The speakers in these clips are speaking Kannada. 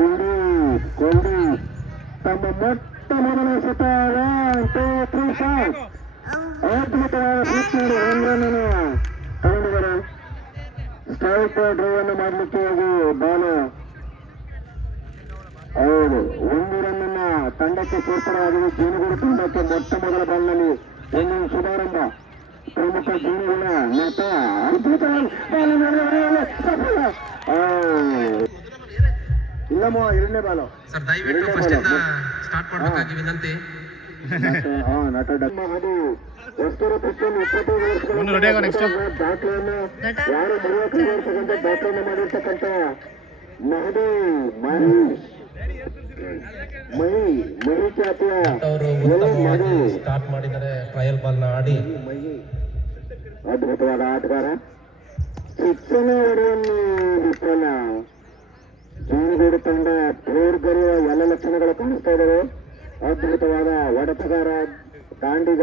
ಕುಲ್ದೀಪ್ ತಮ್ಮ ಮೊಟ್ಟ ಮೊದಲ ಶತ ಅದ್ಭುತವಾದ ತಗೊಂಡಿದ್ದಾರೆ. ಸ್ಟ್ರೈಕ್ ಡ್ರೈವ್ ಅನ್ನು ಮಾಡಲಿಕ್ಕೆ ಹೋಗಿ ಬಾಲು ಹೌದು 1 ರನ್ ಅನ್ನ ತಂಡಕ್ಕೆ ಸೇರ್ಪಡೆಯಾಗಿದೆ. ಜೀನುಗೂಡು ತಂಡಕ್ಕೆ ಮೊಟ್ಟ ಮೊದಲ ಬಾಲ್ನಲ್ಲಿ ಒಂದು ಶುಭಾರಂಭ. ಪ್ರಮುಖ ಜೀನುಗಳ ನಟ ಅದ್ಭುತ ಇಲ್ಲಮ್ಮ 2ನೇ ಬಾಲು ಸರ್ ದಯವಿಟ್ಟು ಫಸ್ಟ್ ಇಂದ ಸ್ಟಾರ್ಟ್ ಮಾಡಬೇಕಾಗಿ ವಿನಂತಿ. ನಟ ಅದು ವಸ್ತುರ ಪುಸ್ತಕವನ್ನು 25 ವರ್ಷಗಳ ದಾಖಲೆಯನ್ನು ಯಾರು 35 ವರ್ಷಕ್ಕಂತ ದಾಖಲೆಯನ್ನು ಮಾಡಿರ್ತಕ್ಕಂಥ ಮಹದಿ ಮಹಿ ಖ್ಯಾತಿಯ ಸ್ಟಾರ್ಟ್ ಮಾಡಿದರೆ ಟ್ರಯಲ್ ಬಾಲ್ ನ ಆಡಿ ಅದ್ಭುತವಾದ ಆಟಗಾರ. ಶಿಕ್ಷಣ ಹೊಡೆಯನ್ನು ವಿಫಲ. ಜೀನುಗೂಡು ತಂಡ ತೋರ್ಗರಿಯುವ ಎಲ್ಲ ಲಕ್ಷಣಗಳು ಕಾಣಿಸ್ತಾ ಇದ್ದಾವೆ. ಅದ್ಭುತವಾದ ಹೊಡೆತಗಾರ, ದಾಂಡಿಗ,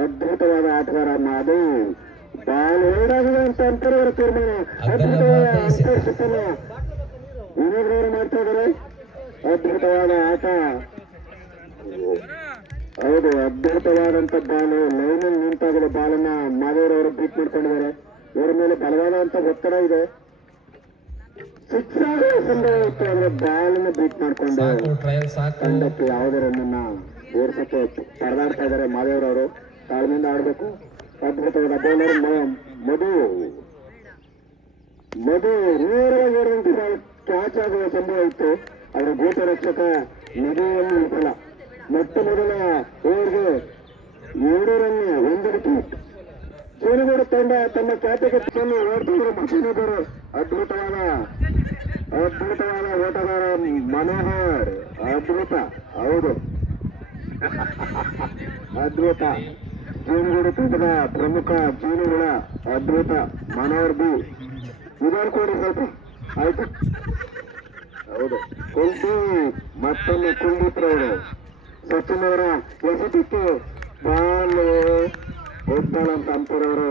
ಅದ್ಭುತವಾದ ಆಟಗಾರ. ಅದು ಬಾಲ್ ಎರಡಾಗಿದೆ ಅಂತ ಅಂತರವರ ತೀರ್ಮಾನ. ಅದ್ಭುತವಾದ ಅಂತರ್ಶಿಸ್ತನ ವಿನೋದವರು ಮಾಡ್ತಾ ಇದ್ದಾರೆ. ಅದ್ಭುತವಾದ ಆಟ. ಹೌದು, ಅದ್ಭುತವಾದಂತ ಬಾಲು ಲೈನಲ್ಲಿ ನಿಂತಾಗದ ಬಾಲನ್ನ ಮಾದೇವರವರು ಬೀಟ್ ಮಾಡ್ಕೊಂಡಿದ್ದಾರೆ. ಇವರ ಮೇಲೆ ಬಲವಾದಂತ ಒತ್ತಡ ಇದೆ. ಶಿಕ್ಷಣ ಸಂದೇಹ ಇತ್ತು, ಆದ್ರೆ ಬಾಲನ್ನ ಬೀಟ್ ಮಾಡ್ಕೊಂಡು ತಂಡಕ್ಕೆ ಯಾವುದೇ ರನ್ನ ಓಡಿಸಕ್ಕೆ ಪರದಾಡ್ತಾ ಇದ್ದಾರೆ ಮಾದೇವರವರು. ತಾಳ್ಮೆಯಿಂದ ಆಡ್ಬೇಕು. ಅದ್ಭುತವಾದ ಬೌಲರ್ ಮಧು ನೇರವಾಗಿ ಕ್ಯಾಚ್ ಆಗುವ ಸಂಭವ ಇತ್ತು. ಅವರ ಗೋಟ ರಕ್ಷಕ ನಿಧಿಯಲ್ಲಿ ವಿಫಲ. ಮೊಟ್ಟ ಮೊದಲ ಓವರ್ಗೆ 2 ರನ್ 1 ವಿಕೆಟ್. ಜೀನುಗೂಡು ತಂಡ ತಮ್ಮ ಖ್ಯಾತಿಗೆ ಓಡ್ತಿದ್ರು ಮಸೀನಿದರು. ಅದ್ಭುತವಾದ ಓಟಗಾರ ಮನೋಹರ್. ಅದ್ಭುತ, ಹೌದು ಅದ್ಭುತ. ಜೀನುಗೂಡು ತಂಡದ ಪ್ರಮುಖ ಜೀನುಗಳ ಅದ್ಭುತ ಮನೋಹರ್ ಬಿ. ಇದನ್ನು ಕೊಡಿ ಸ್ವಲ್ಪ, ಆಯ್ತು. ಹೌದು, ಕುಲ್ದೀಪ್ ಮತ್ತೊಮ್ಮೆ ಕುಲ್ದೀಪ್ರವರು ಸಚಿನ್ ಅವರ ಎಸೆತಕ್ಕೆ ಬಾಲ್ ಹೋಗ್ತಾಳ ಅಂತ ಅಂಪರವರು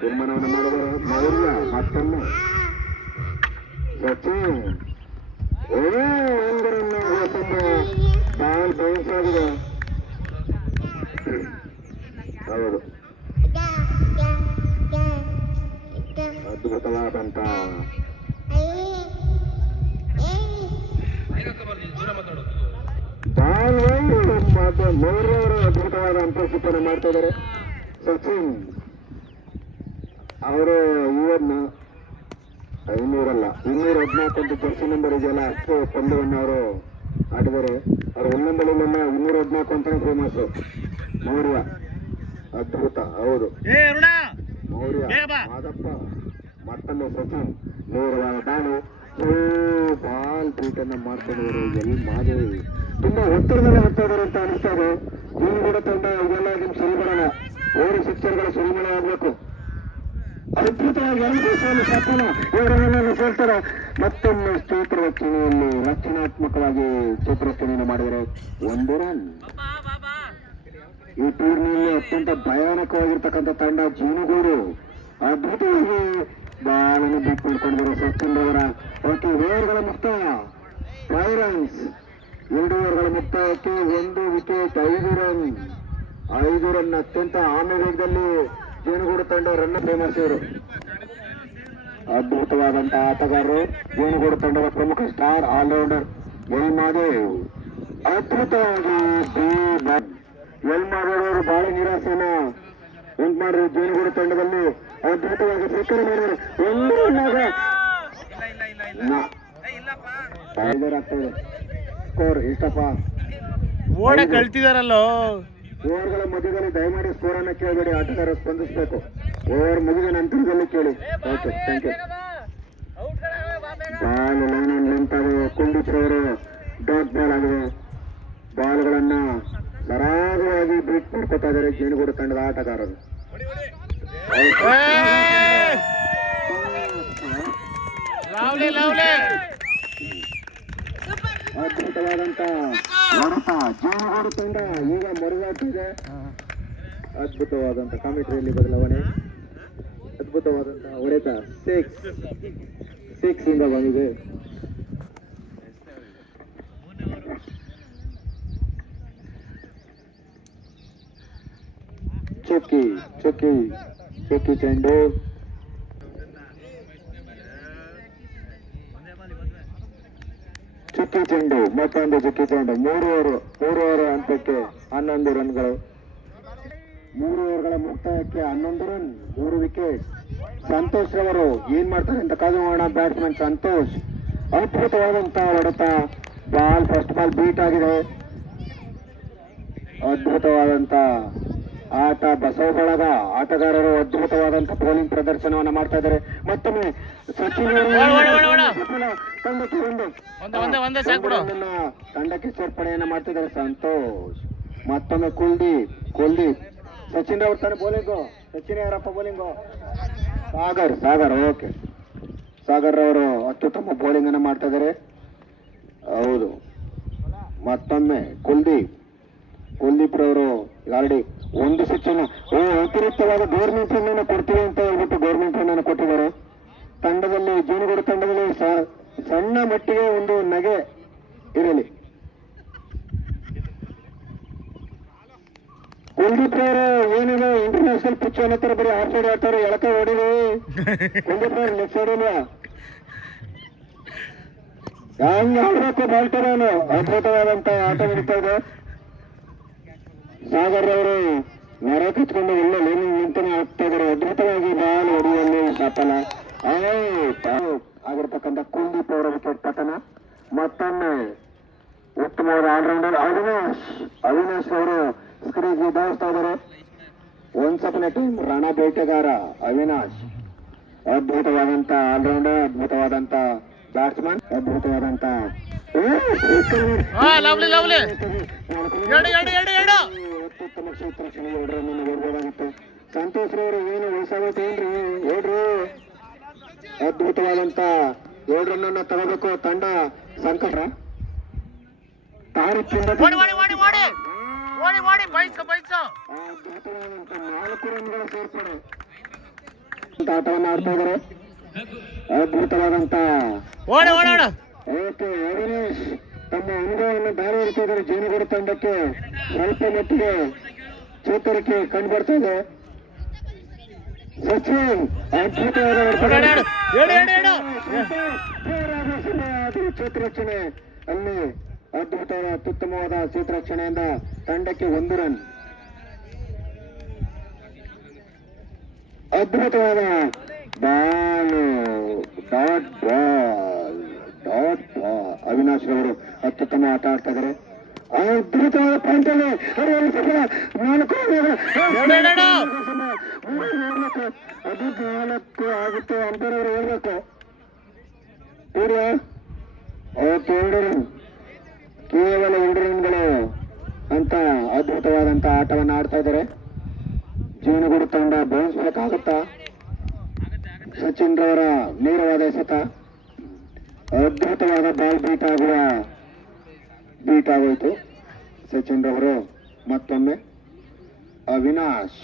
ತೀರ್ಮಾನವನ್ನು ಮಾಡಿದರು. ಮೌಲ್ಯ ಮತ್ತೊಮ್ಮೆ ಸಚಿನ್ ಒಂದರನ್ನು ಬಾಲ್ ಬೌನ್ಸ್ ಆಗಿದೆ. ಹೌದು, ಅದ್ಭುತವಾದಂತ ಬಾಲ್ ಮತ್ತೆ ಮೌರ್ಯವರು ಅದ್ಭುತವಾದ ಅಂತರ್ಶಿಪ್ಪನ್ನು ಮಾಡ್ತಾ ಇದ್ದಾರೆ. ಸಚಿನ್ ಅವರು ಇವನ್ನ 214 ಅಂತ ಜರ್ಸಿ ನಂಬರ್ ಇದೆಯಲ್ಲ, ಅಷ್ಟು ಪಂದ್ಯವನ್ನು ಅವರು ಆಡಿದ್ದಾರೆ. ಅವರು ಒಂದೊಂದಲ್ಲ 214 ಅಂತಾನೆ ಫೇಮಸ್. ಮೌರ್ಯ ಅದ್ಭುತ, ಹೌದು ಮೌರ್ಯ ಮಾದಪ್ಪ. ಮತ್ತೊಮ್ಮೆ ಸಚಿನ್ ನೇರವಾದ ಬಾಲು, ಬಾಲ್ ಬೀಟನ್ನು ಮಾಡ್ಕೊಂಡವರು ಎಲ್ಲಿ ಮಾದೇವಿ ತುಂಬಾ ಒತ್ತಡದಲ್ಲಿ ಹೋಗ್ತಾ ಇದ್ದಾರೆ ಅಂತ ಅನಿಸ್ತಾ ಇದೆ. ಜೀನುಗೂಡು ತಂಡ ಇದೆಲ್ಲ ನಿಮ್ ಸರಿಮಾನ ಓಡಿ ಶಿಕ್ಷಕರು ಸರಿಮಾನ ಆಗ್ಬೇಕು. ಅದ್ಭುತವಾಗಿ 2 ಸೋಲು ಸಫಲ. ಇವರನ್ನೆಲ್ಲ ಸೋಲ್ತಾರೆ. ಮತ್ತೊಮ್ಮೆ ಸ್ತೋತ್ರ ರಚನೆಯಲ್ಲಿ ರಚನಾತ್ಮಕವಾಗಿ ಚಿತ್ರರಚನೆಯನ್ನು ಮಾಡಿದರೆ 1 ರನ್. ಈ ಟೂರ್ನಿಯಲ್ಲಿ ಅತ್ಯಂತ ಭಯಾನಕವಾಗಿರ್ತಕ್ಕಂಥ ತಂಡ ಜೀನುಗೂಡು. ಅದ್ಭುತವಾಗಿ ಬಾಲನ್ನು ಬೀಟ್ ಮಾಡ್ಕೊಂಡಿದ್ದಾರೆ ಸಚಿನ್ ರವರ. ಓಕೆ, ಓವರ್ಗಳ ಮುಕ್ತಾಯ 5 ರನ್ಸ್. 2 ಓವರ್ಗಳ ಮುಕ್ತಾಯಕ್ಕೆ 1 ವಿಕೆಟ್, 5 ರನ್. ಅತ್ಯಂತ ಆಮೇವೇಗದಲ್ಲಿ ಜೀನುಗೂಡು ತಂಡ ರನ್ ಫೇಮಸ್ ಇವರು. ಅದ್ಭುತವಾದಂತಹ ಆಟಗಾರರು ಜೀನುಗೂಡು ತಂಡದ ಪ್ರಮುಖ ಸ್ಟಾರ್ ಆಲ್ರೌಂಡರ್ ಎಲ್ ಮಾದೇವ್. ಅದ್ಭುತವಾಗಿ ಎಲ್ ಮಾದೇವ್ ಅವರು ಬಹಳ ನಿರಾಸೆಯನ್ನ ಉಂಟು ಮಾಡಿದ್ರು ಜೀನುಗೂಡು ತಂಡದಲ್ಲಿ. ಅದ್ಭುತವಾಗಿ ಸ್ವೀಕಾರ ಮಾಡಿದರು. 1 ರನ್ ಆಗ್ತದೆ ಸ್ಕೋರ್. ಇಷ್ಟಪ್ಪ ಓಡ ಕಳ್ತಿದಾರಲ್ಲೋ. ಓವರ್ಗಳ ಮಧ್ಯದಲ್ಲಿ ದಯಮಾಡಿ ಸ್ಕೋರ್ ಅನ್ನ ಕೇಳಬೇಡಿ, ಆಟಗಾರ ಸ್ಪಂದಿಸಬೇಕು. ಓವರ್ ಮುಗಿದ ನಂತರದಲ್ಲಿ ಕೇಳಿ. Okay, thank you. Ball line ನಿಂತಾಗ ಕುಲ್ದೀಪ್ ಅವರು ಡಾಟ್ ಬಾಲ್ ಆಗಿದೆ. ಬಾಲ್ಗಳನ್ನ ಸರಾಗವಾಗಿ ಬೀಟ್ ಮಾಡ್ಕೊತಾ ಇದ್ದಾರೆ ಜೀನುಗೂಡು ತಂಡದ ಆಟಗಾರರು. ಅದ್ಭುತವಾದಂತ ಹೊಡೆತ ಜೀನುಗೂಡು ತಂಡ ಈಗ ಮರುವಾಗ್ತಿದೆ. ಅದ್ಭುತವಾದಂತ ಕಾಮೆಂಟ್ರಿಯಲ್ಲಿ ಬದಲಾವಣೆ. ಅದ್ಭುತವಾದಂತ ಹೊಡೆತ 6 ಇಂದ ಬಂದಿದೆ. ಚುಕ್ಕಿ ಚುಕ್ಕಿ ಚುಕ್ಕಿ ಚೆಂಡು ಚುಕ್ಕಿ ಚೆಂಡು ಮತ್ತೊಂದು ಚುಕ್ಕಿ ಚೆಂಡು 3 ಓವರ್ ಹಂತಕ್ಕೆ 11 ರನ್ಗಳು 3 ಓವರ್ಗಳ ಮುಕ್ತಾಯಕ್ಕೆ 11 ರನ್ 3 ವಿಕೆಟ್. ಸಂತೋಷ್ ರವರು ಏನ್ ಮಾಡ್ತಾರೆ ಅಂತ ಕಾದು ನೋಡೋಣ. ಬ್ಯಾಟ್ಸ್ಮನ್ ಸಂತೋಷ್ ಅದ್ಭುತವಾದಂತ ಹೊಡೆತ. ಬಾಲ್ ಫಸ್ಟ್ ಬಾಲ್ ಬೀಟ್ ಆಗಿದೆ. ಅದ್ಭುತವಾದಂತ ಆಟ. ಬಸವ ಬಳಗ ಆಟಗಾರರು ಅದ್ಭುತವಾದಂತ ಬೌಲಿಂಗ್ ಪ್ರದರ್ಶನವನ್ನ ಮಾಡ್ತಾ ಇದ್ದಾರೆ. ಮತ್ತೊಮ್ಮೆ ಸಚಿನ್ ತಂಡಕ್ಕೆ ಸೇರ್ಪಡೆಯನ್ನ ಮಾಡ್ತಿದ್ದಾರೆ ಸಂತೋಷ್. ಮತ್ತೊಮ್ಮೆ ಕುಲ್ದೀಪ್ ಸಚಿನ್ ರವರು ತಾನೆ ಬೌಲಿಂಗು. ಸಚಿನ್ ಯಾರಪ್ಪ ಬೌಲಿಂಗು? ಸಾಗರ್ ಓಕೆ. ಸಾಗರ್ ರವರು ಅತ್ಯುತ್ತಮ ಬೌಲಿಂಗ್ ಅನ್ನ ಮಾಡ್ತಾ ಇದ್ದಾರೆ. ಹೌದು. ಮತ್ತೊಮ್ಮೆ ಕುಲ್ದೀಪ್ ರವರು ಆಲ್ರೆಡಿ ಒಂದು ಸಚಿನ್ ಅತಿರಿಕ್ತವಾದ ಗೌರ್ಮೆಂಟ್ ರನ್ ಕೊಡ್ತೀವಿ ಅಂತ ಹೇಳ್ಬಿಟ್ಟು ಗೌರ್ಮೆಂಟ್ ರನ್ ಕೊಟ್ಟಿದ್ದಾರೆ. ತಂಡದಲ್ಲಿ ಜೀನುಗೂಡು ತಂಡದಲ್ಲಿ ಸಣ್ಣ ಮಟ್ಟಿಗೆ ಒಂದು ನಗೆ ಇರಲಿ. ಕುಲ್ದೀಪ್ ಅವರು ಏನಿದೆ ಇಂಟರ್ನ್ಯಾಷನಲ್ ಪಿಚ್ ಅನ್ನತ್ತಾರೆ, ಬರೀ ಆಫ್ ಸೈಡ್ ಆಡ್ತಾರೆ. ಎಳಕ ಹೊಡಿದೆ ಕುಲ್ದೀಪ್ ಅವರು ಲೆಫ್ಟ್ ಸೈಡ್ ಇಲ್ಲ. ಹಂಗ ಆಡ್ಬೇಕು ಬಾಲ್ಟರ್ ಅವನು. ಅದ್ಭುತವಾದಂತ ಆಟ ನಡೀತಾ ಇದೆ. ಸಾಗರ್ ಅವರು ನೆರೆ ಕಚ್ಕೊಂಡು ಒಳ್ಳೆ ಲೈನಿಂಗ್ ನಿಂತಾನೆ ಆಗ್ತಾ ಇದ್ದಾರೆ. ಅದ್ಭುತವಾಗಿ ಬಾಲ್ ಹೊಡೆಯುವಲ್ಲಿ ಸಫಲ ಆಗಿರ್ತಕ್ಕಂಥ ಕುಲ್ದೀಪ್ ಅವರ ವಿಕೆಟ್ ಪತನ. ಮತ್ತೊಮ್ಮೆ ಉತ್ತಮವಾದ ಆಲ್ರೌಂಡರ್ ಅವಿನಾಶ್ ಅವರು ಸ್ಕ್ರೀನ್ಗೆ ಧಾವಿಸ್ತಾ ಇದ್ದಾರೆ. ಒನ್ಸ್ ಅಪನ್ ಎ ಟೈಮ್ ರಣ ಬೇಟೆಗಾರ ಅವಿನಾಶ್. ಅದ್ಭುತವಾದಂತ ಆಲ್ರೌಂಡರ್, ಅದ್ಭುತವಾದಂತ ಬ್ಯಾಟ್ಸ್ಮನ್, ಅದ್ಭುತವಾದಂತ ಅತ್ಯುತ್ತಮ ಕ್ಷೇತ್ರ ರಕ್ಷಣೆ 2 ರನ್ ನೋಡ್ಬೋದಾಗುತ್ತೆ. ಸಂತೋಷ್ ರವರು ಏನು ಹೊಸಾಗತ್ತೇನ್ರಿ ಹೇಳ್ರಿ. ಅದ್ಭುತವಾದಂತ 2 ರನ್ ಅನ್ನ ತಗೋಬೇಕು ತಂಡ. ಸಂಕಟ ಅದ್ಭುತವಾದಂತ 4 ರನ್ಗಳ ಸೇರ್ಪಡೆ ಆಟವನ್ನು ಆಡ್ತಾ ಇದ್ದಾರೆ. ಅದ್ಭುತವಾದಂತ ಓಕೆ. ಅವಿನಾಶ್ ತಮ್ಮ ಅನುಭವವನ್ನು ದಾರಿ ಇಡ್ತಾ ಇದ್ದಾರೆ. ಜೀನುಗೂಡು ತಂಡಕ್ಕೆ ಸ್ವಲ್ಪ ಮಟ್ಟಿಗೆ ಚೇತರಿಕೆ ಕಂಡು ಬರ್ತಾ ಇದೆ. ಸಚಿನ್ ಅದ್ಭುತವಾದ ಚೇತರಕ್ಷಣೆ ಅಲ್ಲಿ ಅದ್ಭುತವಾದ ಅತ್ಯುತ್ತಮವಾದ ಚೇತರಕ್ಷಣೆಯಿಂದ ತಂಡಕ್ಕೆ 1 ರನ್. ಅದ್ಭುತವಾದ ಬಾಲ್ ಡಾಟ್ ಬಾಲ್. ಅವಿನಾಶ್ ಅವರು ಅತ್ಯುತ್ತಮ ಆಟ ಆಡ್ತಾ ಇದ್ದಾರೆ. ಅದ್ಭುತವಾದ ಪಾಯಿಂಟ್ ಅಲ್ಲಿ 14 ಆಗುತ್ತೆ ಅಂಪೈರ್ ಅವರು ಹೇಳ್ಬೇಕು. ಕೇವಲ 2 ರನ್ಗಳು ಅಂತ ಅದ್ಭುತವಾದಂತ ಆಟವನ್ನು ಆಡ್ತಾ ಇದ್ದಾರೆ. ಜೀವನಗೂಡು ತಂಡ ಬಯಸ್ಬೇಕಾಗುತ್ತಾ? ಸಚಿನ್ ರವರ ನೇರವಾದ ಎಸೆತ. ಅದ್ಭುತವಾದ ಬಾಲ್ ಬೀಟ್ ಆಗೋಯ್ತು ಸಚಿನ್ ರವರು. ಮತ್ತೊಮ್ಮೆ ಅವಿನಾಶ್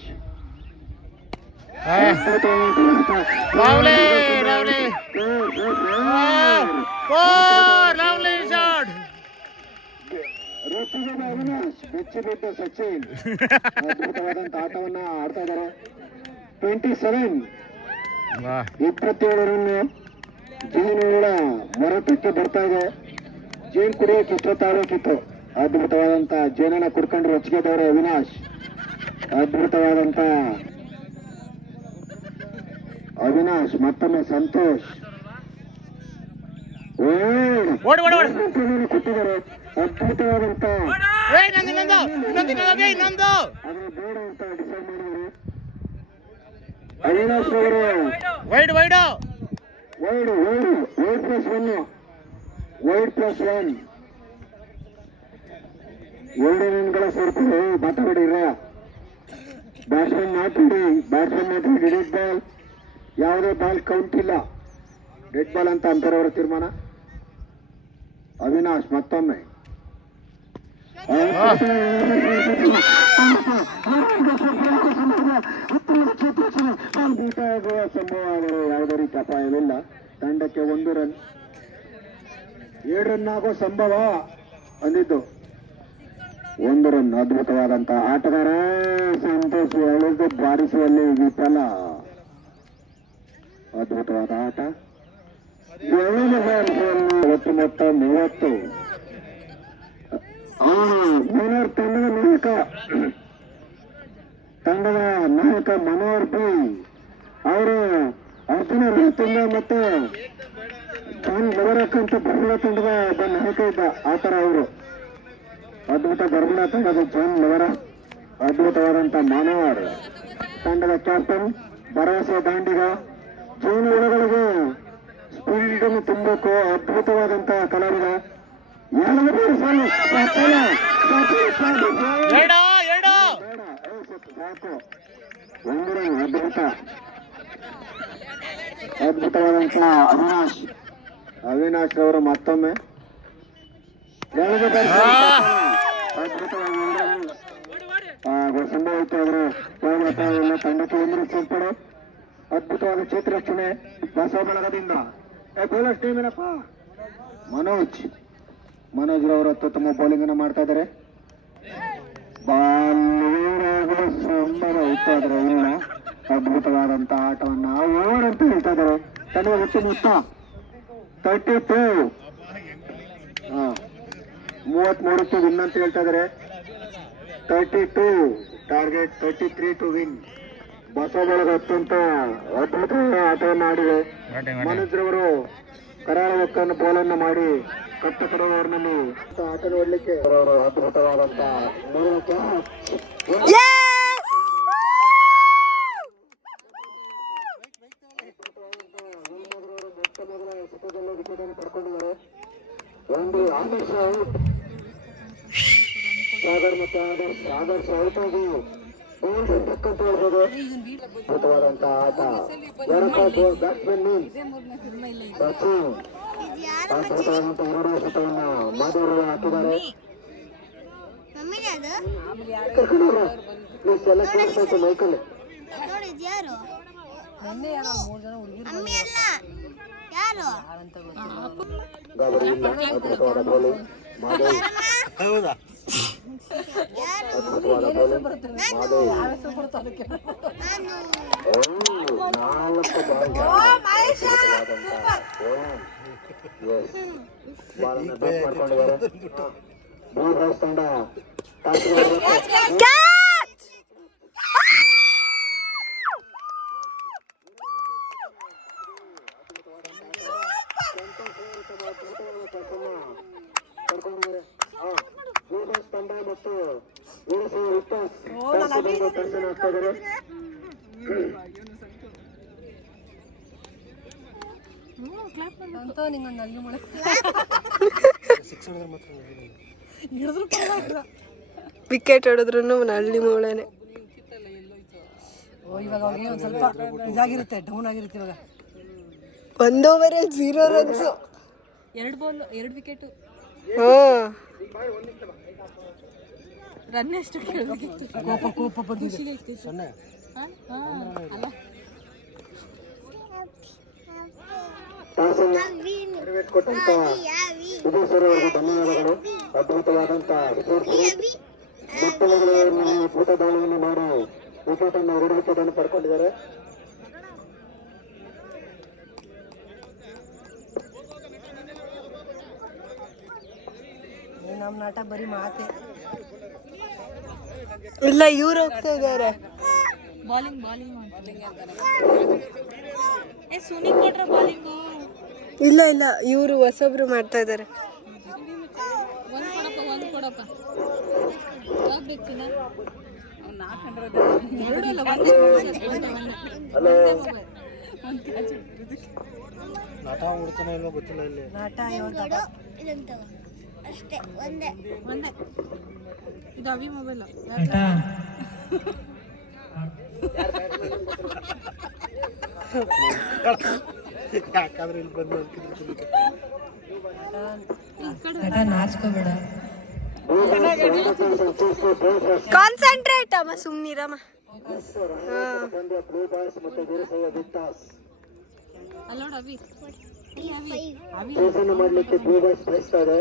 ಅವಿನಾಶ್ ಬೆಚ್ಚಿಬಿದ್ದ ಸಚಿನ್ ಅದ್ಭುತವಾದಂತ ಆಟವನ್ನ ಆಡ್ತಾ ಇದ್ದಾರೆ. 27 ರನ್. ಜೀನು ಕೂಡ ಮೊರಟಕ್ಕೆ ಬರ್ತಾ ಇದೆ. ಜೇನ್ ಕುಡಿಯೋಕೆ ಇಷ್ಟೊತ್ತಾಗಬೇಕಿತ್ತು. ಅದ್ಭುತವಾದಂತ ಜೇನನ್ನ ಕುಡ್ಕೊಂಡು ರಚಿಕೆದವರು ಅವಿನಾಶ್. ಅದ್ಭುತವಾದಂತ ಅವಿನಾಶ್. ಮತ್ತೊಮ್ಮೆ ಸಂತೋಷ್ ಕೊಟ್ಟಿದ್ದಾರೆ. ಅದ್ಭುತವಾದಂತ ಅದನ್ನು ಬೇಡ ಅಂತ ಡಿಸೈಡ್ ಮಾಡಿದ್ರು ಅವಿನಾಶ್ ಅವರು. ವೈಡ್ +1 2 ರನ್ಗಳ ಸೇರ್ಪಡೆ. ಮಾತಾಡಿರ ಬ್ಯಾಟ್ಸ್ಮನ್ ಮಾತಾಡಿ ಡೆಡ್ ಬಾಲ್. ಯಾವುದೇ ಬಾಲ್ ಕೌಂಟ್ ಇಲ್ಲ. ಡೆಡ್ ಬಾಲ್ ಅಂತ ಅಂಪೈರ್ ಅವರ ತೀರ್ಮಾನ. ಅವಿನಾಶ್ ಮತ್ತೊಮ್ಮೆ ಆಗುವ ಸಂಭವ ಯಾವುದೇ ರೀತಿ ಅಪಾಯವಿಲ್ಲ. ತಂಡಕ್ಕೆ 1 ರನ್. 7 ರನ್ ಆಗೋ ಸಂಭವ ಅಂದಿದ್ದು 1 ರನ್. ಅದ್ಭುತವಾದಂತಹ ಆಟಗಾರ ಸಂತೋಷ್ ಎಳೆದು ಬಾರಿಸುವಲ್ಲಿ ವಿಫಲ. ಅದ್ಭುತವಾದ ಆಟ. 7ನೇ ಬಾರಿಸುವಲ್ಲಿ ಒಟ್ಟು ಮೊತ್ತ 30. ಮನೋಹರ್ ತಂಡದ ನಾಯಕ ಮನೋಹರ್ ಪಿ ಅವರು ಅರ್ಜುನ ರೈತಂಡ ಮತ್ತು ಜಾನ್ ಲವರಕ್ ಅಂತ ಬರ್ಮುಡ ತಂಡದ ಒಬ್ಬ ನಾಯಕ ಇದ್ದ. ಆತರ ಅವರು ಅದ್ಭುತ ಬರ್ಮುಡ ತಂಡದ ಜಾನ್ ಲವರ. ಅದ್ಭುತವಾದಂತ ಮನೋಹರ್ ತಂಡದ ಕ್ಯಾಪ್ಟನ್, ಭರವಸೆ ದಾಂಡಿಗ. ಜೀವನ ಒಳಗಳಿಗೆ ಸ್ಪೀಡ್ ಅನ್ನು ತುಂಬಬೇಕು. ಅದ್ಭುತವಾದಂತಹ ಕಲಾವಿದ. ಸಾಕು. 1 ರನ್. ಅದ್ಭುತವಾದಂತಹ ಅವಿನಾಶ್ ಅವರು ಮತ್ತೊಮ್ಮೆ ಸಂಭವಿತು. ಅವರು ತಂಡಕ್ಕೆ 1 ಸೇರ್ಪಡೆ. ಅದ್ಭುತವಾದ ಕ್ಷೇತ್ರರಕ್ಷಣೆ ಹೊಸ ಬಳಗದಿಂದ. ಬೌಲರ್ಸ್ ಟೀಮ್ ಏನಪ್ಪ? ಮನೋಜ್ ರವರು ಅತ್ಯುತ್ತಮ ಬೌಲಿಂಗ್ ಅನ್ನು ಮಾಡ್ತಾ ಇದ್ದಾರೆ. ಅದ್ಭುತವಾದಂತಹ ಆಟವನ್ನ ಓವರ್ ಅಂತ ಹೇಳ್ತಾ ಇದ್ದಾರೆ. ತಂಡದ ಒಟ್ಟು ಮೊತ್ತ 32. 33ಕ್ಕೆ ವಿನ್ ಅಂತ ಹೇಳ್ತಾ ಇದ್ದಾರೆ. 32 ಟಾರ್ಗೆಟ್, 33 ಟು ವಿನ್. ಹೊಸ ಬಳಗ ಅತ್ಯಂತ ಅದ್ಭುತ ಆಟವನ್ನು ಆಡಿದೆ. ಮನೋಜ್ ರವರು ಕರಾಳ ಒಕ್ಕನ್ನು ಬೋಲನ್ನು ಮಾಡಿ ಕಟ್ಟ ಕಡೆಯವರನ್ನು ಆಟ ನೋಡ್ಲಿಕ್ಕೆ ಅದ್ಭುತವಾದಂತ ಪಡ್ಕೊಂಡಿದ್ದಾರೆ. ಒಂದು ಆದರ್ಶ ಔಟ್. ಸಾಗರ್ ಮತ್ತು ಆದರ್ಶ ಔಟ್ ಆಗಿ ಅಂತ ಹೇಳ್ಬೋದು. ಅದ್ಭುತವಾದಂತಹ ಆಟ. ಬ್ಯಾಟ್ಸ್ಮನ್ ಸಚಿನ್ ಅದ್ಭುತವಾದಂತ 2 ಶತವನ್ನ ಮಾಧವರು ಹಾಕಿದ್ದಾರೆ. ಎಲ್ಲ ಕೇಳಿಸ್ತಾಯ್ತು ಮೈಕಲ್. ಗಾಬರಿ ಇಲ್ಲ. ಅದ್ಭುತವಾದ ಬೌಲಿಂಗ್ ಮಾಧವ್. ಅದ್ಭುತವಾದ ಬೌಲಿಂಗ್ ಮಾಧವ್. 4 ಬಾಲ್ ಬ್ಯಾಟ್ ಮಾಡ್ಕೊಂಡಿದ್ದಾರೆ. ಬೌಲರ್ಸ್ ತಂಡ ತಂಡ ಮತ್ತು ದರ್ಶನ ಆಗ್ತಾ ಇದ್ದಾರೆ. ವಿಕೆಟ್ ಹೊಡೆದ್ರು ಹಳ್ಳಿ ಮೂಳೆನೆ. ಇವಾಗ ಅವ್ರಿಗೆ ಒಂದು ಸ್ವಲ್ಪ ಇದಾಗಿರುತ್ತೆ, ಡೌನ್ ಆಗಿರುತ್ತೆ. ಇವಾಗ 1 over 0 runs. 2 ball 2 wicket. Run ಎಷ್ಟು ಕೇಳಬೇಕಿತ್ತು. ಕೋಪ ಬಂದಿದೆ. ಧನ್ಯವಾದಗಳು. ಅದ್ಭುತವಾದಂತ ಭೂತ ದಾಳಿಯನ್ನು ಮಾಡಿ ವಿಕೆಟ್ ಅನ್ನು 2 ವಿಕೆಟ್ ಅನ್ನು ಪಡ್ಕೊಂಡಿದ್ದಾರೆ. ನಮ್ಮ ನಾಟ ಬರೀ ಮಾತೆ ಇಲ್ಲ. ಇವ್ರು ಹೋಗ್ತಾ ಇದ್ದಾರೆ ಬಾಲಿಂಗ್ ಸುನೀಲ್ ಕೊಟ್ರ ಬಾಲಿಂಗ್. ಇಲ್ಲ ಇವರು ಹೊಸಬ್ರು ಮಾಡ್ತಾ ಇದ್ದಾರೆ. ಒಂದು ಕೊಡಪ್ಪ. ನಾಟ ಹುಡ್ತಾನೆ ಇಲ್ವೋ ಗೊತ್ತಿಲ್ಲ. ಇಲ್ಲಿ ನಾಟ ಅಷ್ಟೇ ಒಂದೇ. ಇದು ಅವಿ ಮೊಬೈಲ್. ಯಾಕಾದ್ರೆ ಇಲ್ಲಿ ಬಂದು ನಾಚ್ಕೋಬೇಡ. ಕಾನ್ಸಂಟ್ರೇಟ್ ಅಮ್ಮ, ಸುಮ್ನಿರಮ್ಮ. ಮಾಡಲಿಕ್ಕೆ ಬ್ಲೂ ಬಾಯ್ಸ್ ಬಯಸ್ತಾ ಇದೆ.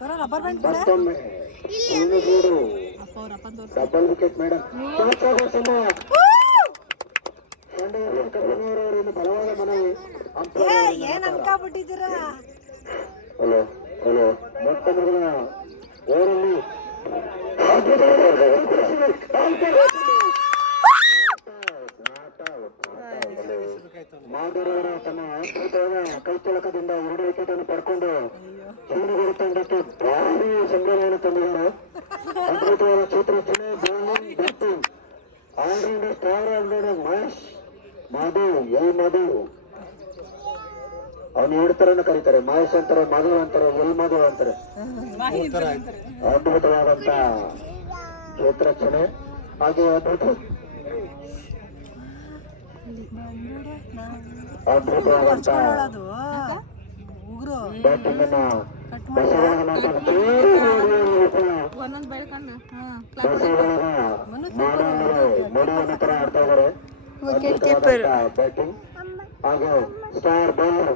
ಮತ್ತೊಮ್ಮೆ ಸುನಿಗೂಡು ಅಪ್ಪ ಅವ್ರ ಅಪ್ಪನ ತೋರ್ಸ ಡಬಲ್ ವಿಕೆಟ್ ಮೇಡಮ್. ಕಬ್ಬನೂರವರಿಂದ ಬಲವಾದ ಮನವಿ. ಏನ್ ಅನ್ಕಾಬಿಟ್ಟಿದ್ದೀರಾ? ಹಲೋ ಹಲೋ ಮೊತ್ತ ಮೊದಲ ಓವರಲ್ಲಿ ಮಾದರವರ ತನ್ನ ಅದ್ಭುತವಾದ ಕೈಚಳಕದಿಂದ 2 ವಿಕೆಟ್ ಅನ್ನು ಪಡ್ಕೊಂಡು ಜೀವನಗುರು ತಂಡಕ್ಕೆ ಭಾರಿ ಸಂಭ್ರಮವನ್ನು ತಂದಿದ್ದಾರೆ. ಅದ್ಭುತವಾದ ಕ್ಷೇತ್ರಸ್ಥಿತಿ bowling batting allrounder star allrounder Mahesh Madhav L Madhav. ಅವನು 2 ತರನ ಕರೀತಾರೆ, ಮಹೇಶ್ ಅಂತಾರೆ, ಮಾಧವ್ ಅಂತಾರೆ, ಎಲ್ ಮಾಧವ್ ಅಂತಾರೆ. ಅದ್ಭುತವಾದಂತ ಕ್ಷೇತ್ರರಕ್ಷಣೆ ಹಾಗೆ ಅದ್ಭುತವಾದಂತ ಬ್ಯಾಟಿಂಗ್ ಅನ್ನ ಒಂದೊಂದು ಬೆಳ್ಕಣ್ಣ ಮೋಡಿಯನ್ನ ತರ ಆಡ್ತಾ ಇದ್ದಾರೆ. ವಿಕೆಟ್ ಕೀಪರ್ ಬ್ಯಾಟಿಂಗ್ ಹಾಗೆ ಸ್ಟಾರ್ ಬೌಲರ್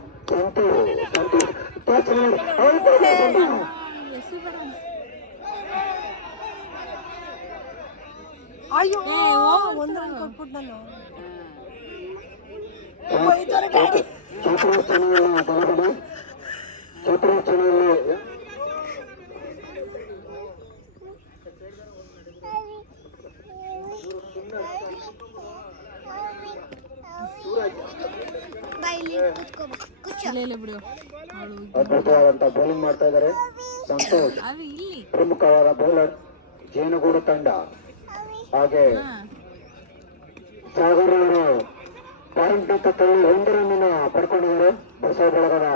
ಅಯ್ಯೋ ಒಂದು ರನ್ ಕೊಟ್ಬಿಟ್ಟು ನಾನು ಚತುರಕ್ಷಣೆಯಲ್ಲಿ ಬಿಡು ಅದ್ಭುತವಾದಂತ ಬೌಲಿಂಗ್ ಮಾಡ್ತಾ ಇದ್ದಾರೆ ಸಂತೋಷ್. ಅವಿ ಇಲ್ಲಿ ಪ್ರಮುಖವಾದ ಬೌಲರ್ ಜೇನುಗೂಡು ತಂಡ ಹಾಗೆ ಸಾಗರ್ ಅವರು ಪಾಯಿಂಟ್ ಅಂತ ತಳ್ಳಿ 1 ರನ್ ಪಡ್ಕೊಂಡಿದ್ದಾರೆ. ಬಸವ ಬಳಗದ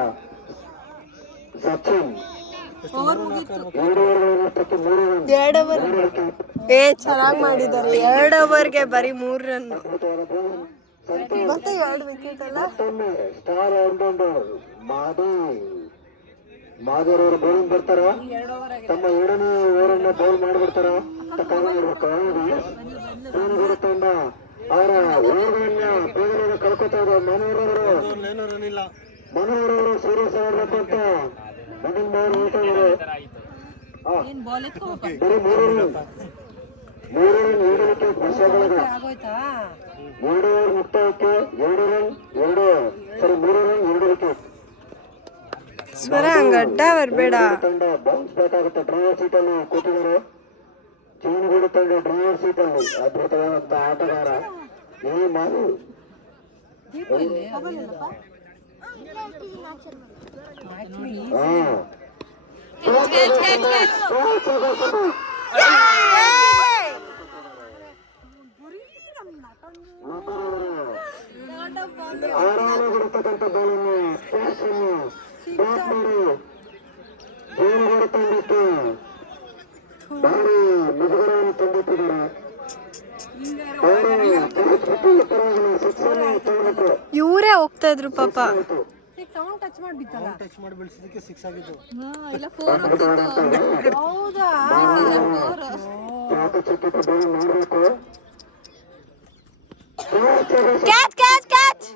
ಸಚಿನ್ 2 ರನ್. ಚೆನ್ನಾಗಿ ಮಾಡಿದ್ದಾರೆ. 2 ಓವರ್ಗೆ ಬರೀ 3 ರನ್ ಅದ್ಭುತವಾದ ಬೌಲಿಂಗ್ ಸಂತೋಷ್. ಮತ್ತೆ 2 ವಿಕೆಟ್ ಅಲ್ಲ. ಮತ್ತೊಮ್ಮೆ ಸ್ಟಾರ್ ಆಲ್ರೌಂಡರ್ ಮಾಧವರವರು ಬೌಲಿಂಗ್ ಬರ್ತಾರ. ತಮ್ಮ 2ನೇ ಓವರನ್ನ ಬೌಲ್ ಮಾಡಿಬಿಡ್ತಾರ ಅಂತ ಕಾಣಬೇಕು. ಜೀವನಗುರು ತಂಡ ಅವರ ಓವರ್ಗಳನ್ನ ಬೇಗನೆ ಕಳ್ಕೊತಾ ಇದ್ದಾರೆ. ಮನೋಹರವರು ಸೀರಿಯಸ್ ಆಗಬೇಕು ಅಂತ ಮಗನ್ ಮಾಡಿ ಹೇಳ್ತಾ ಇದ್ದಾರೆ. ಏನ್ ಬಾಲ್ ಎತ್ಕೋಬೇಕು ಬರೀ 3 ರನ್ 2 ವಿಕೆಟ್ ಬಸವಳಗ 2 ಓವರ್ ಮುಕ್ತಾಯಕ್ಕೆ 2 ರನ್ 3 ರನ್ 2 ವಿಕೆಟ್. ಸ್ವರ ಹಂಗ ಅಡ್ಡ ಬರ್ಬೇಡ. ತಂಡ ಬೌನ್ಸ್ ಬ್ಯಾಕ್ ಆಗುತ್ತೆ. ಡ್ರೈವರ್ ಸೀಟ್ ಅಲ್ಲಿ ಕೂತಿದ್ದಾರೆ. ಜೀವನಗುರು ತಂಡ ಡ್ರೈವರ್ ಸೀಟ್ ಅಲ್ಲಿ ಅದ್ಭುತವಾದಂತ ಆಟಗಾರ ಈ ಮಾಡು ಆರಾಮಾಗಿರ್ತಕ್ಕಂಥ ಬಾಲನ್ನು ಕ್ಯಾಚ್ ಅನ್ನು ಬ್ಯಾಟ್ ಮಾಡಿ ಜೀವನಗುರು ತಂಡಕ್ಕೆ ಭಾರಿ ಮುಜುಗರವನ್ನು ತಂದಿಟ್ಟಿದ್ದಾರೆ. ಇವರೇ ಹೋಗ್ತಾ ಇದ್ರು ಪಾಪ. ಟಚ್ ಮಾಡಿ ಬೆಳೆಸಿದಕ್ಕೆ 6 ಆಗಿದ್ದು. ಇಲ್ಲ 4 ಹೌದಾ? Catch catch catch.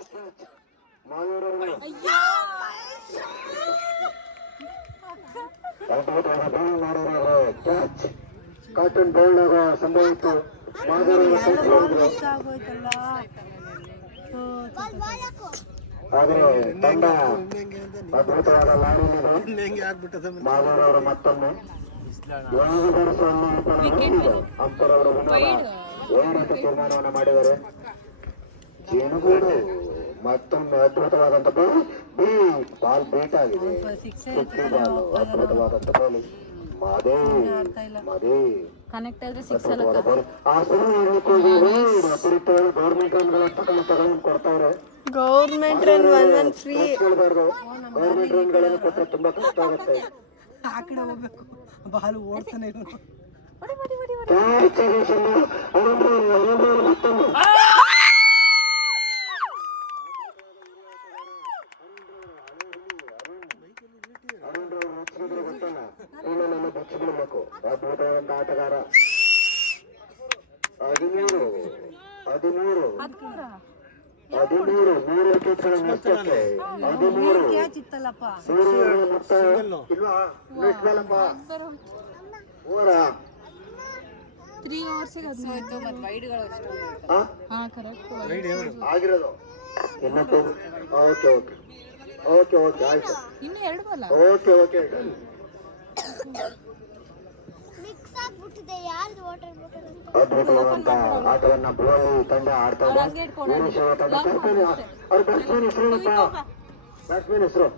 Catch Cotton ಬೌಲ್ನಾಗ ಸಂಭವಿಸಿತು. ಆದರೆ ತಂಡ ಅದ್ಭುತವಾದ ಲಾರಿಲಿದೆ. ಮಾಧವರವರು ಮತ್ತೊಮ್ಮೆ ಅಂತರವರು ಓಡಾಟ ತೀರ್ಮಾನವನ್ನು ಮಾಡಿದ್ದಾರೆ. ಜೇನುಗೂಡು ಮತ್ತೊಮ್ಮೆ ಅದ್ಭುತವಾದಂತ ಬಾಲ್ ಬೀಟ್ ಆಗಿದೆ. ಅದ್ಭುತವಾದಂತ ಬಾಲ್ ಕನೆಕ್ಟ್ ಆದ್ರೆ 6 ಅಲ್ಲ. ಗೌರ್ಮೆಂಟ್ ರನ್ಗಳ ತಗೊಂಡು ಕೊಡ್ತಾರೆ. Government run 1 free. ಗೌರ್ಮೆಂಟ್ ರನ್ಗಳನ್ನು ಕೊಟ್ಟರೆ ತುಂಬಾ ಕಷ್ಟ ಆಗುತ್ತೆ. ಆ ಕಡೆ ಹೋಗ್ಬೇಕು, ಬಾಲು ಓಡ್ತಾನೆ ಇವನು. ಬಚ್ಚಿಬಿಡ್ಬೇಕು. ಅದ್ಭುತವಾದ ಆಟಗಾರ 13 13 13 ವಿಕೆಟ್ಗಳ ನಷ್ಟಕ್ಕೆ 13 ಕ್ಯಾಚ್ ಇತ್ತಲ್ಲಪ್ಪ. 3 ಮುಕ್ತಾಯ ಇಲ್ವಾ ನೆಕ್ಸ್ಟ್ ಬಾಲಪ್ಪ ಓವರ 3 ಓವರ್ಸಿಗೆ 15 ಮತ್ತು ವೈಡ್ಗಳು ಅಷ್ಟು ಹಾ ಕರೆಕ್ಟ್ ಆಗಿರೋದು ಇನ್ನೊಂದು ಓಕೆ ಓಕೆ ಓಕೆ ಓಕೆ ಆಯ್ತು ಇನ್ನು 2 ಬಾಲ ಓಕೆ ಓಕೆ ಅದ್ಭುತವಾದಂತ ಆಟವನ್ನ ಬೋಲಿ ತಂಡ ಆಡ್ತಾ ಇದೆ. ವೀರೇಶ್ವರ ತಂಡ ಅವ್ರ ಬ್ಯಾಟ್ಸ್ಮನ್ ಹೆಸರೇನಪ್ಪ? ಬ್ಯಾಟ್ಸ್ಮನ್ ಹೆಸರು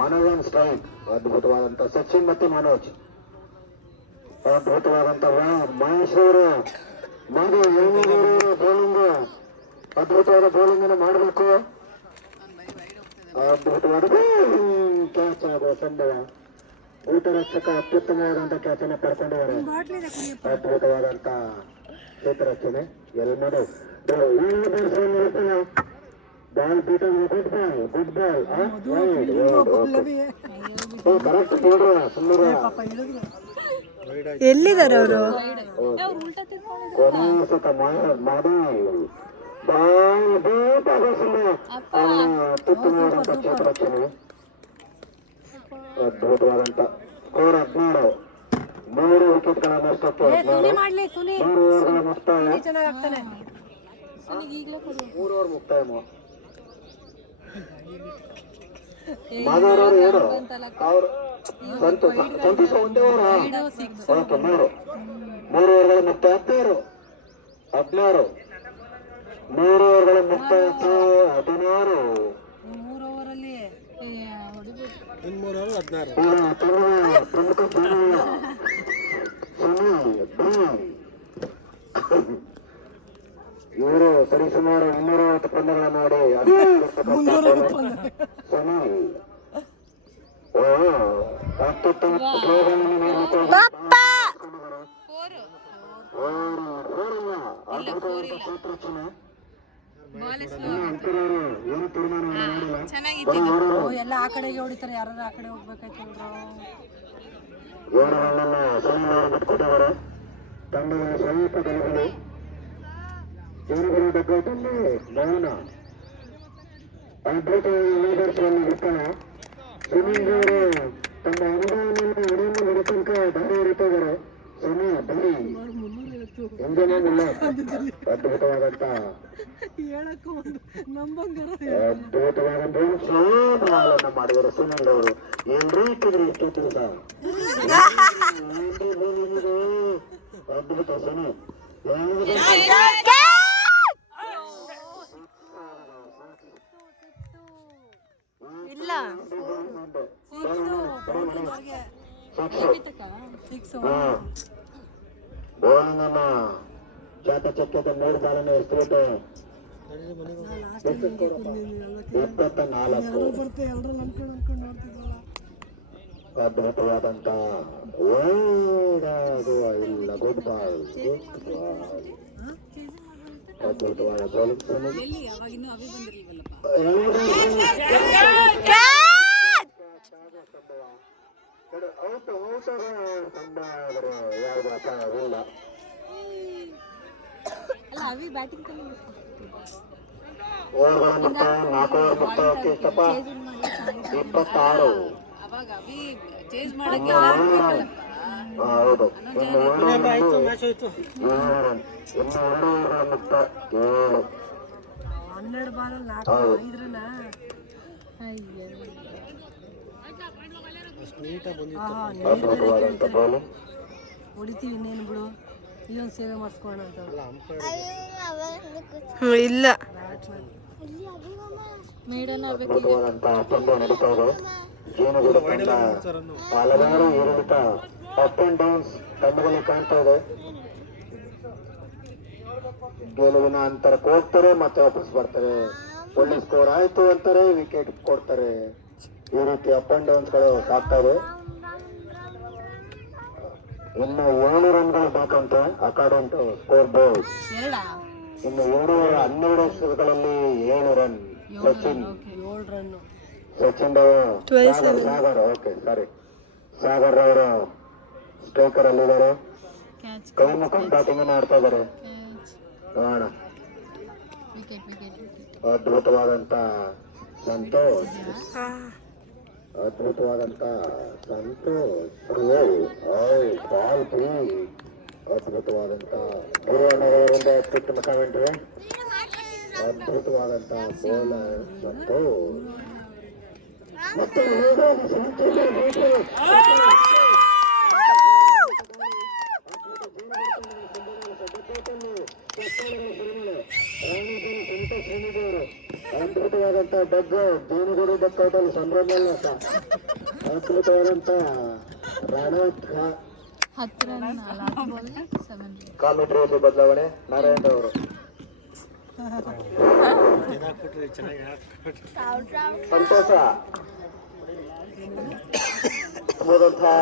ಮನೋಜ್ ಸ್ಟ್ರೈಕ್. ಅದ್ಭುತವಾದಂತ ಸಚಿನ್ ಮತ್ತೆ ಮನೋಜ್. ಅದ್ಭುತವಾದಂತ ಮಹೇಶ್ ಅವರು ಮಾಡಿ ಬೌಲಿಂಗ್ ಅದ್ಭುತವಾದ ಬೌಲಿಂಗ್ ಅನ್ನು ಮಾಡಬೇಕು. ಅದ್ಭುತವಾದ ಕ್ಯಾಚ್ ಆಗುವ ಸಂಭವ. ಊಟರಕ್ಷಕ ಅತ್ಯುತ್ತಮವಾದಂತ ಕ್ಯಾಚ್ ಅನ್ನು ಪಡ್ಕೊಂಡಿದ್ದಾರೆ. ಅದ್ಭುತವಾದಂತ ಕ್ಷೇತ್ರರಕ್ಷಣೆ ಎಲ್ಲರೂ ball beat good ball correct ನೋಡ್ರ ಸುಂದರ ಎಲ್ಲಿದ್ದಾರೆ ಅವರು? ಉಲ್ಟಾ ತಿರ್ಕೊಂಡು ಕೊನೆಯ ಸತ ಮಾಡಿ ಬಾಲ್ ಬೀಟ್ ಅತ್ಯುತ್ತಮವಾದಂತ ಕ್ಷೇತ್ರರಕ್ಷಣೆ. ಅದ್ಭುತವಾದಂತ ಸ್ಕೋರ್ 16 3 ವಿಕೆಟ್ಗಳ ನಷ್ಟಕ್ಕೆ 3 ಓವರ್ಗಳ ಮುಕ್ತಾಯ. ಈಗಲೇ ಕೊಡು 3 ಓವರ್ ಮುಕ್ತಾಯ. ಮಾಧವರವರು ಏನು ಅವ್ರು ಸಂತೋಷ ಒಂದೇ ಓವರ್ ಓಕೆ 3 ಓವರ್ಗಳ ಮುಕ್ತಾಯ 16 3 ಓವರ್ಗಳ ಮುಕ್ತಾಯ 16 ಪ್ರಮುಖ ಇವರು ಸರಿಸುಮಾರು 250 ಪಂದ್ಯಗಳನ್ನು ಆಡಿ ಸುನೀಲ್ ಅತ್ಯುತ್ತಮ ಪ್ರಯೋಗವನ್ನು ಕ್ಷೇತ್ರರಕ್ಷಣೆ. ಏನು ತೀರ್ಮಾನವನ್ನು ಮಾಡಿಲ್ಲ. ಎಲ್ಲ ಆ ಕಡೆಗೆ ಹೊಡಿತಾರೆ, ಯಾರು ಆ ಕಡೆ ಹೋಗ್ಬೇಕಾಯ್ತು. 7 ರನ್ನನ್ನು ಸುನೀಲ್ ಅವರು ಬಿಟ್ಕೊಟ್ಟಿದ್ದಾರೆ. ತಂಡದ ಸ್ವಲ್ಪ ಗೆಲುವು. ಇವರುಗಳು ಡಗ್ಗೌಟಲ್ಲಿ ಮೌನ. ಅದ್ಭುತ ಲೀಡರ್ಸ್ಗಳನ್ನು ಬಿಟ್ಟಣ. ಸುನೀಲ್ ಅವರು ತಮ್ಮ ಅನುಭವವನ್ನು ಹೊಡೆಯನ್ನು ಹೊರ ತನಕ ದಾರಿ ಹೊರಿತಾ ಇದ್ದಾರೆ. ಸಮಯ ಬರೀ ಎಂಜನೇನಿಲ್ಲ. ಅದ್ಭುತವಾದಂತ ಅದ್ಭುತವಾದಂತ ಮಾಡಿದರು ಸುನೀಲ್ ಅವರು. ಏನ್ರಿ ಇಟ್ಟಿದ್ರಿ ಇಷ್ಟು ದಿವಸ? ಅದ್ಭುತ ಸುನೀಲ್ ಇಲ್ಲ ಬೌಲಿಂಗ್ ಅನ್ನ ಚಾಕಚಕ್ಯದ 3 ಬಾಲನ್ನು ಎಸ್ಬಿಟ್ಟು 24. ಅದ್ಭುತವಾದಂತ ಇಲ್ಲ ಗುಡ್ ಬಾಲ್. ಅದ್ಭುತವಾದ ಬೌಲಿಂಗ್ ಯಾವ್ದು ಅಲ್ಲ ಅವಿ ಬ್ಯಾಟಿಂಗ್ ಓವರ್ಗಳ ಮುಕ್ತಾಯ 4 ಓವರ್ ಮುಕ್ತಾಯಕ್ಕೆ ಇಷ್ಟಪ್ಪ 26. ಅವಾಗ ಅವಿ ಚೇಂಜ್ ಮಾಡಕ್ಕೆ ಹೌದು ಇನ್ನು 2 ಆಯ್ತು ಮ್ಯಾಚ್ ಆಯ್ತು. ಇನ್ನು 2 ಓವರ್ಗಳ ಮುಕ್ತಾಯ 7. 12 ಬಾಲಲ್ಲಿ 4 ಹೌದು ಇದ್ರಲ್ಲ. ಅಷ್ಟು ನೀಟಾಗಿ ಬಂದಿತ್ತು. ಅದ್ಭುತವಾದಂತ ಬೌಲಿಂಗ್. ಹೊಡಿತೀವಿ ಇನ್ನೇನು ಬಿಡು, ಈ ಒಂದು ಸೇವೆ ಮಾಡಿಸ್ಕೋಣ ಅಂತ. ಅಲ್ಲ ಅಂಪೈರ್ ಇಲ್ಲ ಮೇಡನ್ ಅದ್ಭುತವಾದಂತ ಪಂದ್ಯ ನಡೀತಾ ಇದೆ. ಜೀನಗುಡಿ ತಂಡ ಹಲವಾರು ಏರಿಳಿತ ಅಪ್ ಅಂಡ್ ಡೌನ್ಸ್ ತಂಡದಲ್ಲಿ ಕಾಣ್ತಾ ಇದೆ. ಗೆಲುವಿನ ಅಂತರಕ್ಕೆ ಹೋಗ್ತಾರೆ ಮತ್ತೆ ವಾಪಸ್ ಬರ್ತಾರೆ. ಒಳ್ಳೆ ಸ್ಕೋರ್ ಆಯ್ತು ಅಂತಾರೆ, ವಿಕೆಟ್ ಕೊಡ್ತಾರೆ. ಈ ರೀತಿ ಅಪ್ ಅಂಡ್ ಡೌನ್ಸ್ ಗಳು ಸಾಗ್ತಾ ಇದೆ. ಇನ್ನು 7 ರನ್ಗಳು ಬೇಕಂತೆ ಅಕಾರ್ಡಿಂಗ್ ಟು ಸ್ಕೋರ್ ಬೋರ್ಡ್. ಇನ್ನು 7 over 12 ಎಸೆತಗಳಲ್ಲಿ 7 run. Sachin 7 run. Sachin Sagar okay sorry Sagar ಅವರು ಸ್ಟ್ರೈಕರ್ ಅಲ್ಲಿದ್ದಾರೆ. ಕೈ ಮುಖಂಡ್ ಬ್ಯಾಟಿಂಗ್ ಆಡ್ತಾ ಇದ್ದಾರೆ. ನೋಡೋಣ ಅದ್ಭುತವಾದಂತ ಸಂತೋಷ್, ಅದ್ಭುತವಾದಂತ ಸಂತೋಷ್, ಬಾಲ್ ಫ್ರೀ, ಅದ್ಭುತವಾದಂತ ಗುರುವಣ್ಣವರಿಂದ ಅತ್ಯುತ್ತಮ ಕಾಮೆಂಟ್ರಿ, ಅದ್ಭುತವಾದಂತ ಬೌಲರ್ ಸಂತೋಷ್ ಮತ್ತೆ ಅದ್ಭುತವಾದಂತ ಡಗ್ ಜೀನಗುರು ಡಕ್ಕೌಟಲ್ಲಿ ಸಂಭ್ರಮ, ಅದ್ಭುತವಾದಂತ ರಾಣೌಟ್ ಕಾಮೆಂಟ್ರಿಯಲ್ಲಿ ಬದಲಾವಣೆ ನಾರಾಯಣ ಅವರು. ಸಂತೋಷ ಹೋದಂತಹ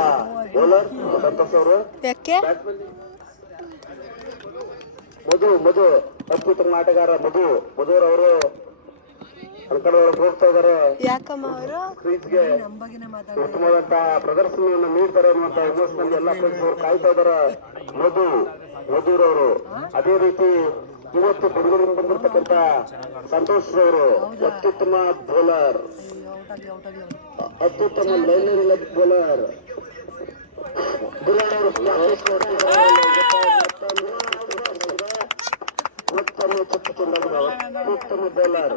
ಬೌಲರ್ ಸಂತೋಷ್ ಅವರು. ಮಧು ಅತ್ಯುತ್ತಮ ಆಟಗಾರ ಮಧುರವರು ಅಂಕಣದೊಳಗೆ ಹೋಗ್ತಾ ಇದ್ದಾರೆ. ಕ್ರೀಸ್ಗೆ ಉತ್ತಮವಾದಂತಹ ಪ್ರದರ್ಶನವನ್ನು ನೀಡ್ತಾರೆ ಅನ್ನುವಂತ ಎಮೋಷನಲ್ಲಿ ಎಲ್ಲ ಫ್ರೆಂಡ್ಸ್ ಅವರು ಕಾಯ್ತಾ ಇದ್ದಾರೆ. ಮಧುರವರು ಅದೇ ರೀತಿ ಇವತ್ತು ಬೆಂಗಳೂರಿಂದ ಬಂದಿರತಕ್ಕಂತ ಸಂತೋಷ್ ಅವರು ಅತ್ಯುತ್ತಮ ಬೌಲರ್, ಅತ್ಯುತ್ತಮ ಲೈನ್ ಬೌಲರ್. ಉತ್ತಮ ಉತ್ತಮ ಬೌಲರ್.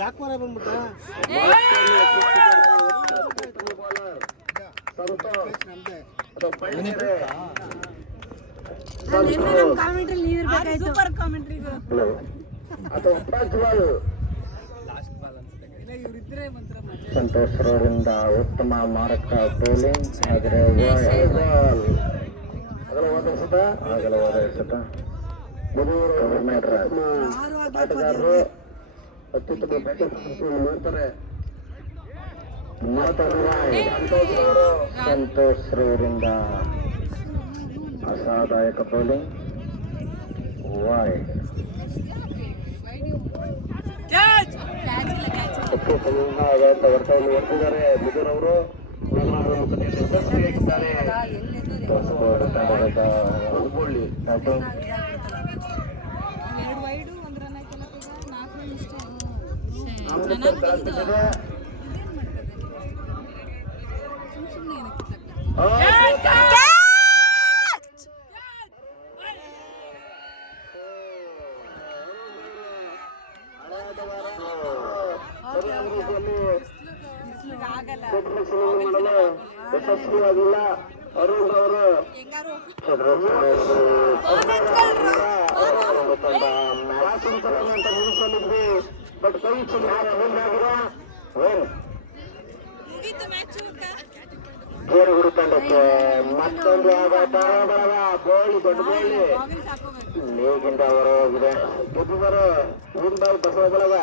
ಯಾಕೆ ಮರ ಬಂದ್ಬಿಟ್ಟ ಸಂತೋಷ್ ಅವರಿಂದ ಉತ್ತಮ ಮಾರಕ ಬೌಲಿಂಗ್, ಆದರೆ ಅಗಲವಾದ ಎಸೆತ. ಆಟಗಾರರು ಅತ್ಯುತ್ತಮ ಬ್ಯಾಟಿಂಗ್ ಮಾಡ್ತಾರೆ. ಸಂತೋಷ್ ಅವರಿಂದ ಅಸಾಧಾಯಕ ಬೌಲಿಂಗ್, ವೈಡ್. ವರ್ಷವನ್ನು ಹೊರಟಿದ್ದಾರೆ ಮುಜೂರವರು. ಹುಬ್ಬಳ್ಳಿ ಬ್ಯಾಟಿಂಗ್. ಮಾಡಲು ಯಶಸ್ವಿಯಾಗಿಲ್ಲ ಅರುಣ್ ಅವರು. ಅಂತ ನಿಲ್ಲಿಸಲಿದ್ವಿ, ಬಟ್ ಕೈ ಗೇರುಗುರು ತಂಡಕ್ಕೆ ಮತ್ತೊಂದು ಬೋಳಿ ದೊಡ್ಡ ಬೋಳಿ ಲೇಗಿಂದ ಹೊರ ಹೋಗಿದೆ. ಗೆದ್ದಿದ್ದಾರೆ ಬಸವ ಬಳಗ.